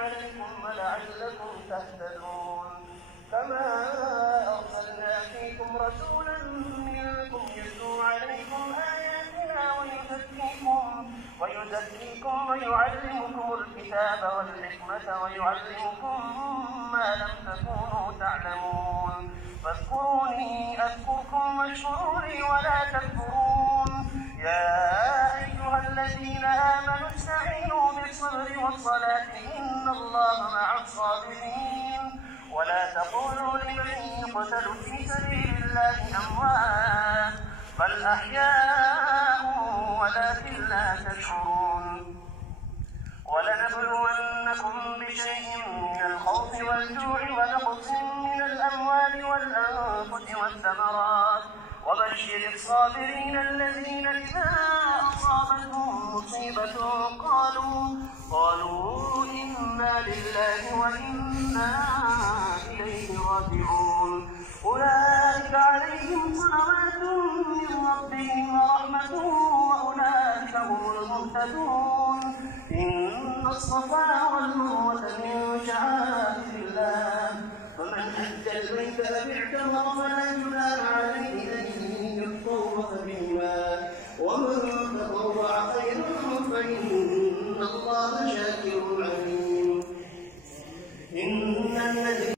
عليكم ولعلكم تهتدون. كما أرسلنا فيكم رسولا منكم يتلو عليكم آياتنا ويزكيكم ويعلمكم الكتاب والحكمة ويعلمكم ما لم تكونوا تعلمون. فاذكروني أذكركم واشكروا لي ولا تكفرون. يا أيها الذين آمنوا استعينوا بالصبر والصلاة إن الله مع الصابرين. ولا تقولوا لمن يقتل في سبيل الله أموات بل أحياء ولكن لا تشعرون. ولنبلونكم بشيء من الخوف والجوع ونقص من الأموال والأنفس والثمرات وبشر الصابرين الذين إذا أصابتهم مصيبة قالوا إنا لله وإنا إليه راجعون. أولئك عليهم صلوات من ربهم ورحمة وأولئك هم المهتدون. إن الصفا والمروة من شعائر الله فمن حج البيت فاعتمر فلا